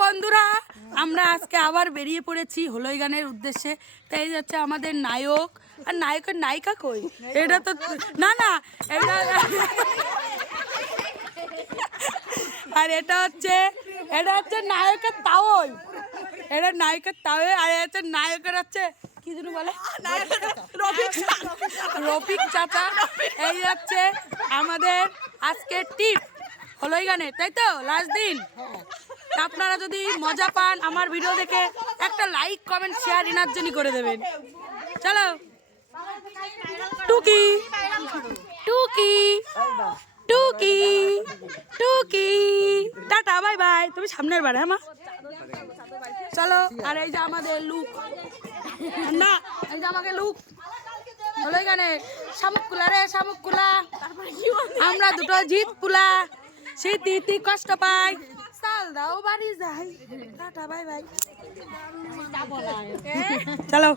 বন্ধুরা, আমরা আজকে আবার বেরিয়ে পড়েছি হলই গানের উদ্দেশ্যে। তাই যাচ্ছে আমাদের নায়ক আর নায়কের নায়িকা কই? এটা তো না না, এটা আর এটা হচ্ছে নায়কের তাওই, এটা নায়কের তাওই, আর হচ্ছে নায়কের হচ্ছে কি যেন বলে রফিক চাচা। এই হচ্ছে আমাদের আজকের টিপ হলই গানে, তাই তো লাস্ট দিন। আপনারা যদি মজা পান আমার ভিডিও দেখে একটা লাইক কমেন্ট শেয়ার এনার্জনই করে দেবেন। চলো টুকি টুকি টুকি টুকি টাটা বাই বাই। তুমি সামনের বার, হ্যাঁ মা চলো। আর এই যে আমাদের লুক, না এই যে আমাকে লুক হলই গানে শামুকুলা রে শামুকুলা, আমরা দুটো জিত পুলা, সেই তিতি কষ্ট পাই, চাল দাও বাড়ি যাই, টাটা বাই বাই। চলো।